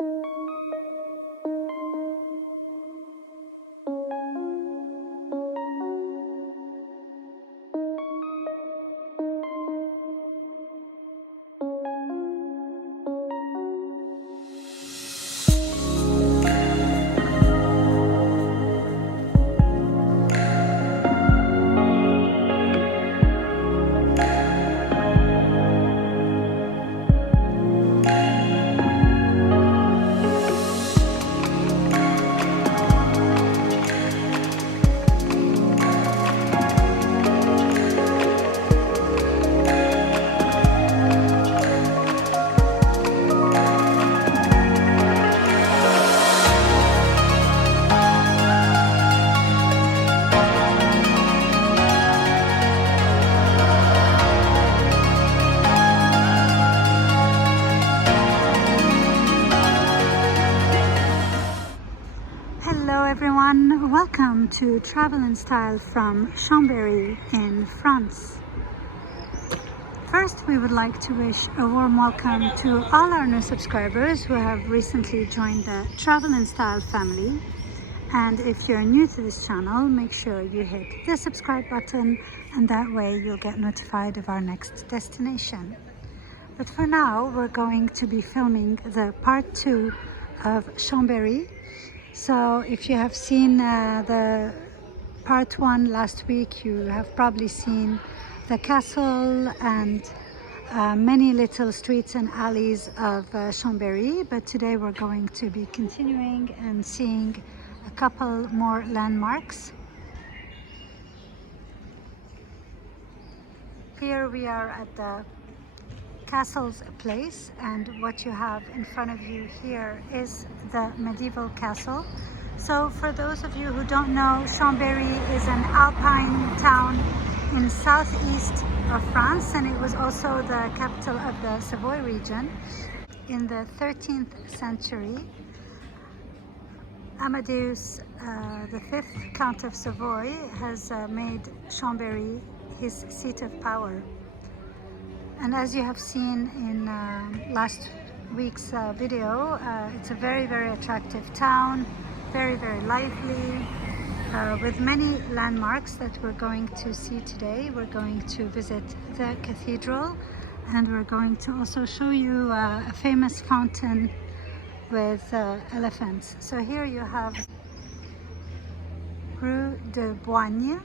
Hello everyone, welcome to Travel in Style from Chambéry in France. First, we would like to wish a warm welcome to all our new subscribers who have recently joined the Travel in Style family. And if you're new to this channel, make sure you hit the subscribe button, and that way you'll get notified of our next destination. But for now, we're going to be filming the part 2 of Chambéry. So if you have seen the part 1 last week, you have probably seen the castle and many little streets and alleys of Chambéry. But today we're going to be continuing and seeing a couple more landmarks. Here we are at the castle's place, and what you have in front of you here is the medieval castle. So for those of you who don't know, Chambéry is an alpine town in southeast of France, and it was also the capital of the Savoy region. In the 13th century, Amadeus the fifth Count of Savoy has made Chambéry his seat of power. And as you have seen in last week's video, it's a very, very attractive town, very, very lively, with many landmarks that we're going to see today. We're going to visit the cathedral, and we're going to also show you a famous fountain with elephants. So here you have Rue de Boigne,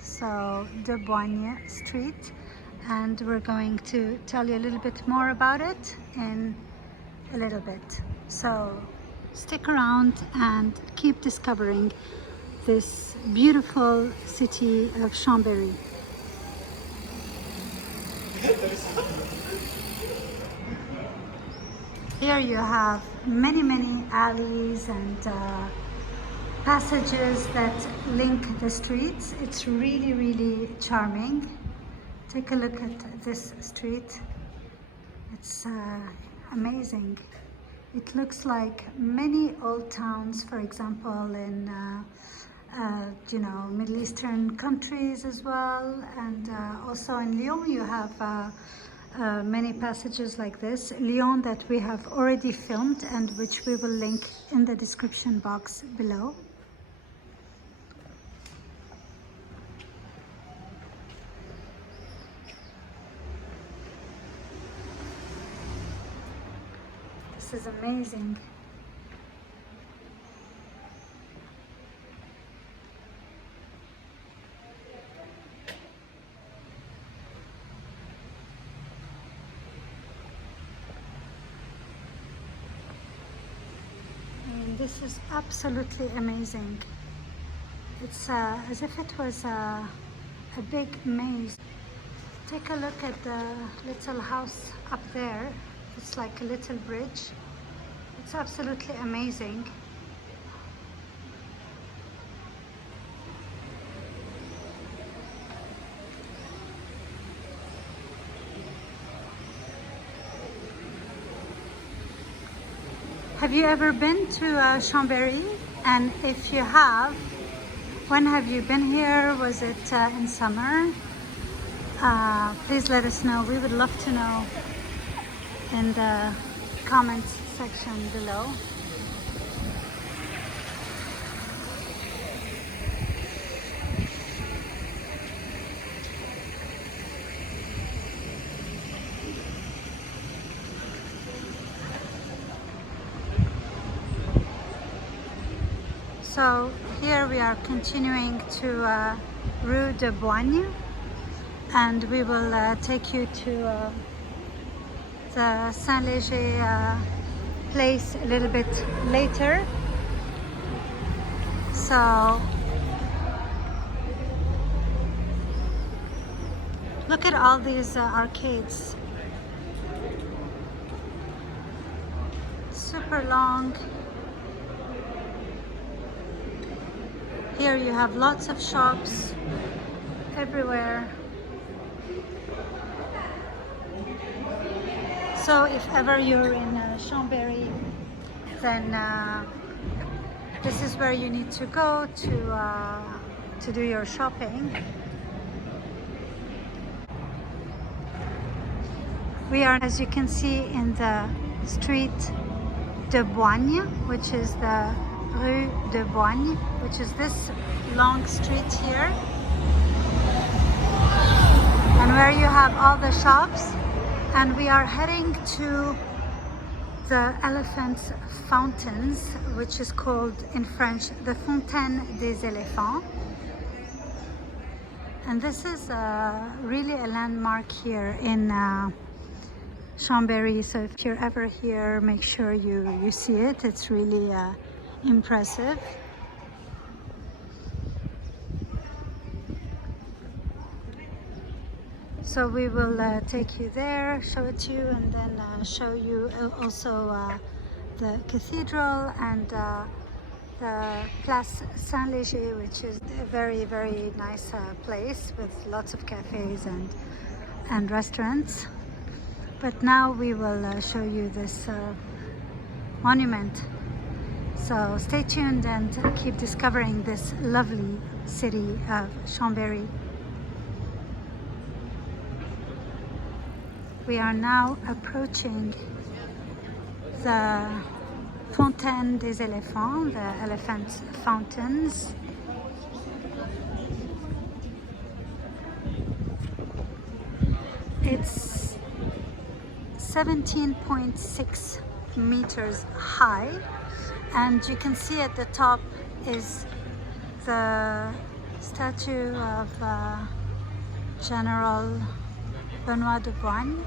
so de Boigne Street. And we're going to tell you a little bit more about it in a little bit. So stick around and keep discovering this beautiful city of Chambéry. Here you have many, many alleys and passages that link the streets. It's really, really charming. Take a look at this street. It's amazing. It looks like many old towns, for example, in you know, Middle Eastern countries as well. And also in Lyon, you have many passages like this. Lyon that we have already filmed and which we will link in the description box below. This is amazing. And this is absolutely amazing. It's as if it was a big maze. Take a look at the little house up there. It's like a little bridge. It's absolutely amazing. Have you ever been to Chambéry? And if you have, when have you been here? Was it in summer? Please let us know. We would love to know in the comments section below. So here we are continuing to Rue de Boigne, and we will take you to the Saint-Léger place a little bit later. So look at all these arcades, super long. Here you have lots of shops everywhere. So if ever you're in Chambéry, then this is where you need to go to do your shopping. We are, as you can see, in the street de Boigne, which is the Rue de Boigne, which is this long street here, and where you have all the shops. And we are heading to the elephant fountains, which is called in French the Fontaine des Éléphants. And this is really a landmark here in Chambéry. So if you're ever here, make sure you see it. It's really impressive. So we will take you there, show it to you, and then show you also the cathedral and the Place Saint-Léger, which is a very, very nice place with lots of cafes and restaurants. But now we will show you this monument. So stay tuned and keep discovering this lovely city of Chambéry. We are now approaching the Fontaine des Éléphants, the elephant fountains. It's 17.6 meters high, and you can see at the top is the statue of General Bernardo de Boigne.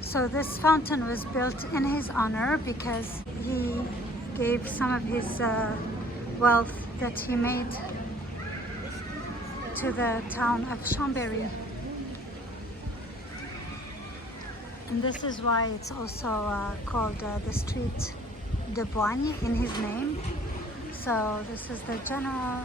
So this fountain was built in his honor because he gave some of his wealth that he made to the town of Chambéry. And this is why it's also called the street de Boigne in his name. So this is the general.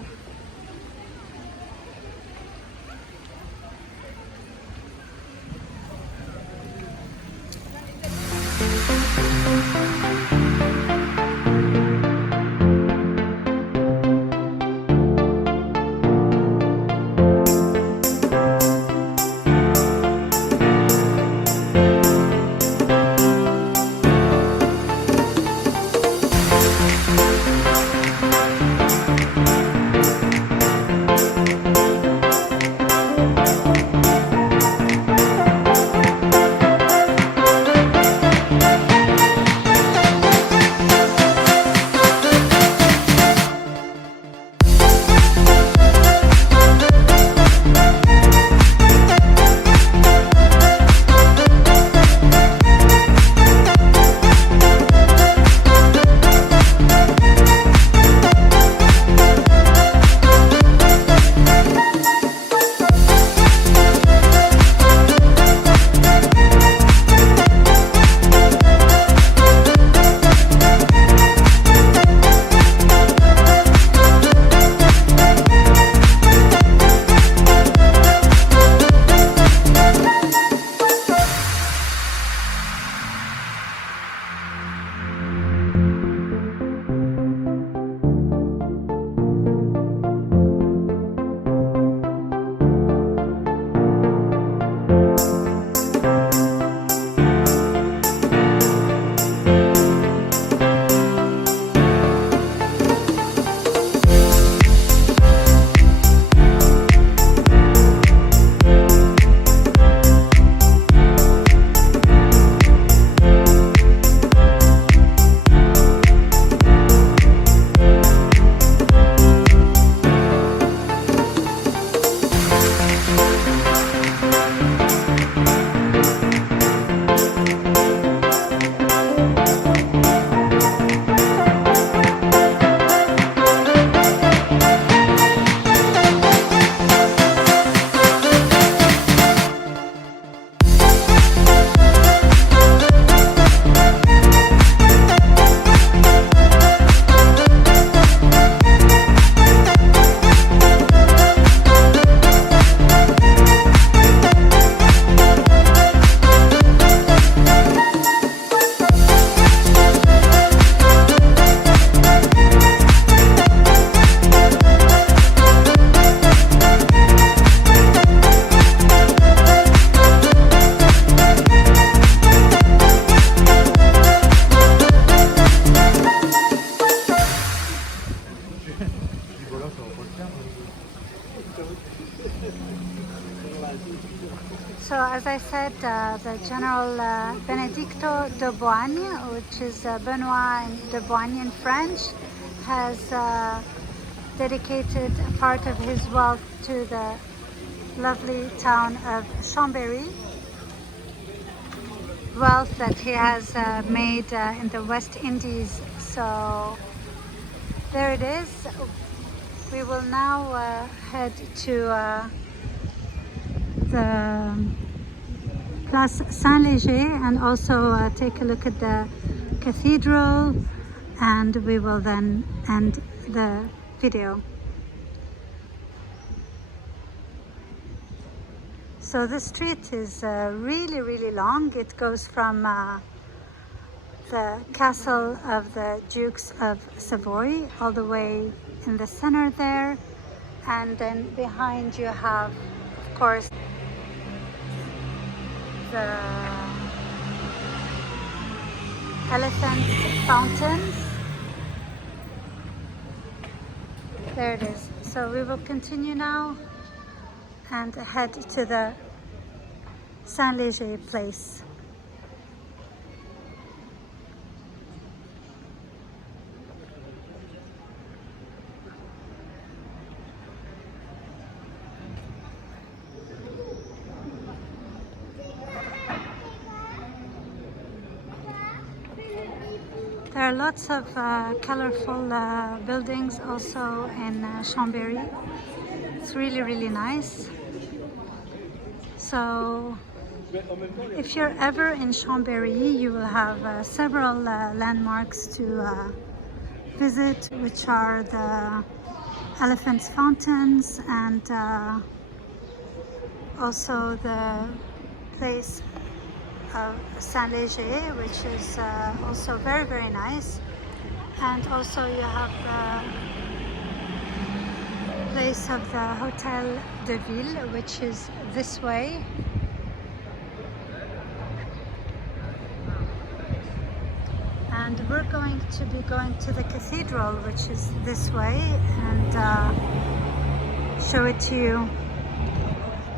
I said, the General Benedicto de Boigne, which is Benoit de Boigne in French, has dedicated a part of his wealth to the lovely town of Chambéry. Wealth that he has made in the West Indies. So there it is. We will now head to the Place Saint-Léger and also take a look at the cathedral, and we will then end the video. So the street is really long. It goes from the castle of the Dukes of Savoy all the way in the center there, and then behind you have, of course, the elephant fountains. There it is. So we will continue now and head to the Saint-Léger place. There are lots of colorful buildings also in Chambéry. It's really nice. So if you're ever in Chambéry, you will have several landmarks to visit, which are the elephant's fountains and also the place of Saint-Léger, which is also very nice. And also you have the place of the Hotel de Ville, which is this way. And we're going to be going to the cathedral, which is this way, and show it to you.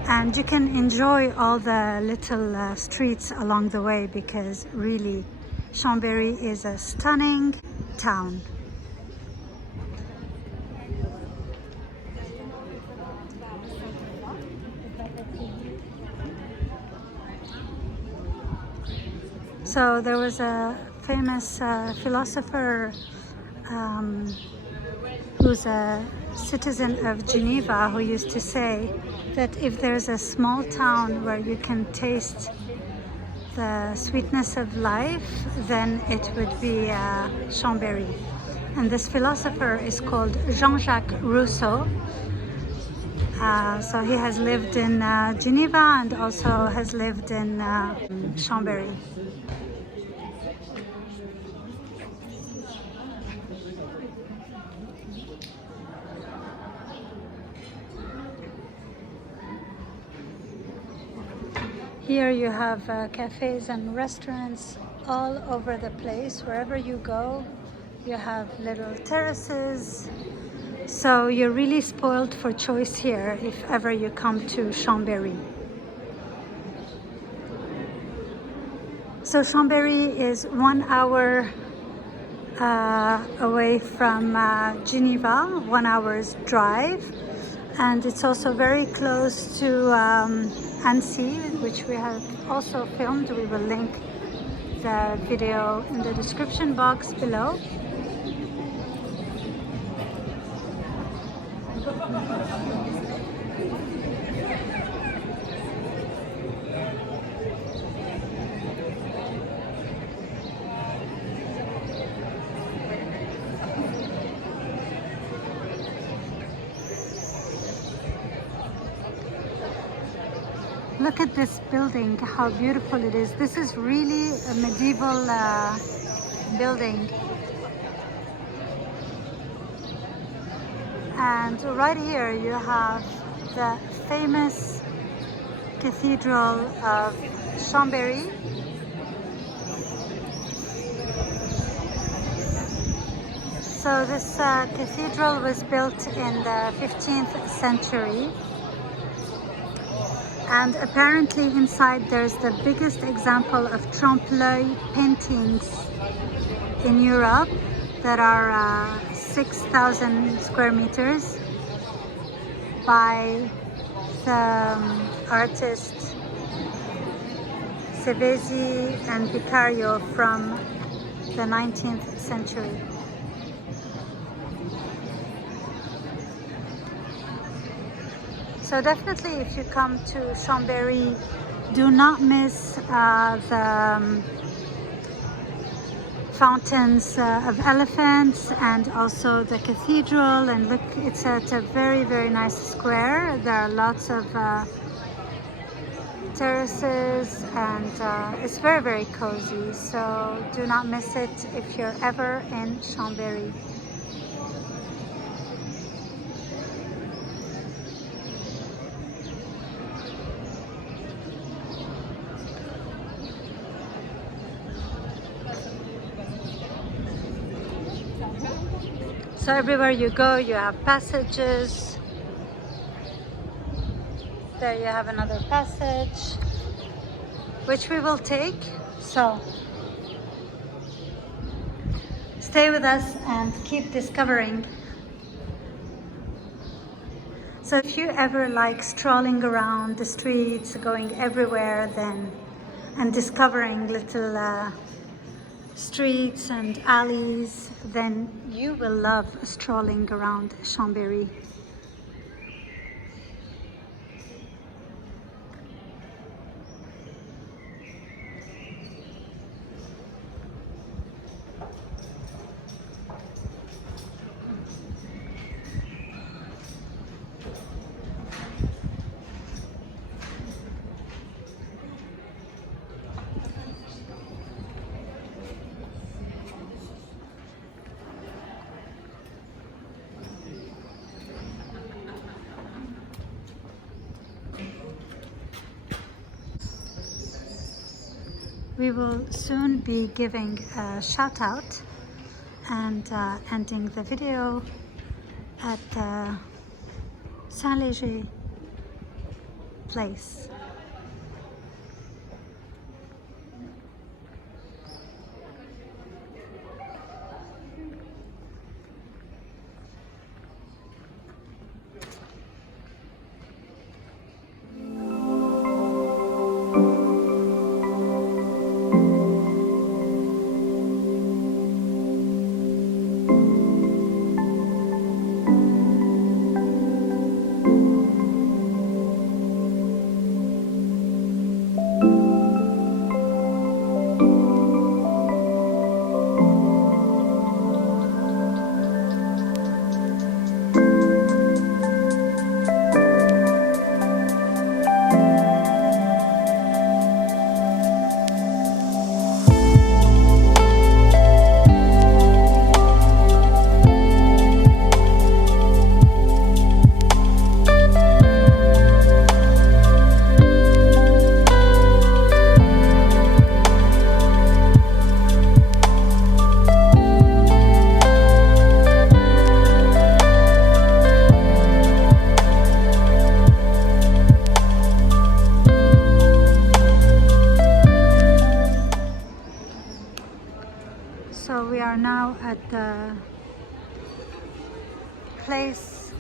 And you can enjoy all the little streets along the way, because really Chambéry is a stunning town. So there was a famous philosopher who's a citizen of Geneva, who used to say that if there's a small town where you can taste the sweetness of life, then it would be Chambéry. And this philosopher is called Jean-Jacques Rousseau. So he has lived in Geneva and also has lived in Chambéry. Here you have cafes and restaurants all over the place. Wherever you go, you have little terraces. So you're really spoiled for choice here if ever you come to Chambéry. So Chambéry is 1 hour away from Geneva, 1 hour's drive. And it's also very close to Annecy, which we have also filmed. We will link the video in the description box below. Look at this building, how beautiful it is. This is really a medieval building. And right here you have the famous Cathedral of Chambéry. So this cathedral was built in the 15th century. And apparently inside there's the biggest example of trompe-l'oeil paintings in Europe that are 6,000 square meters by the artist Sevesi and Vicario from the 19th century. So definitely if you come to Chambéry, do not miss the fountains of elephants and also the cathedral. And look, it's at a very, very nice square. There are lots of terraces and it's very, very cozy. So do not miss it if you're ever in Chambéry. So everywhere you go, you have passages. There you have another passage, which we will take. So stay with us and keep discovering. So if you ever like strolling around the streets, going everywhere then, and discovering little streets and alleys, then you will love strolling around Chambéry. We will soon be giving a shout out and ending the video at the Saint-Léger place. So we are now at the place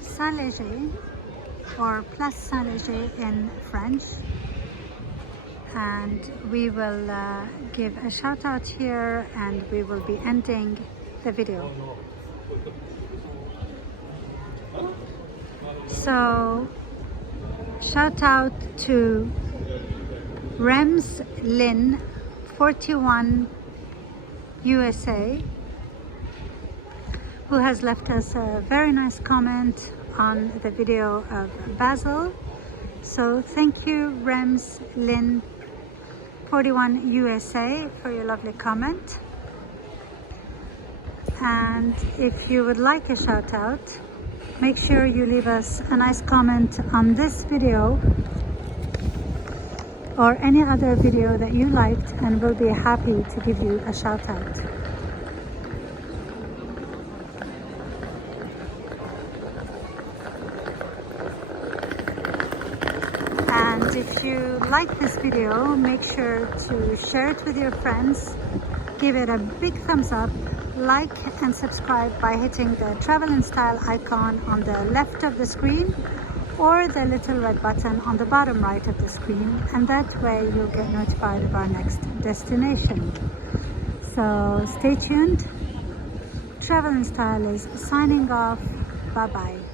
Saint-Léger, or Place Saint-Léger in French, and we will give a shout out here and we will be ending the video. So shout out to Rems Lynn 41 USA, who has left us a very nice comment on the video of Basel. So thank you, Rems Lynn 41 USA, for your lovely comment. And if you would like a shout out, make sure you leave us a nice comment on this video or any other video that you liked, and we'll be happy to give you a shout out. And if you like this video, make sure to share it with your friends, give it a big thumbs up, like and subscribe by hitting the Travel in Style icon on the left of the screen or the little red button on the bottom right of the screen, and that way you'll get notified of our next destination. So stay tuned. Travel in Style is signing off. Bye bye.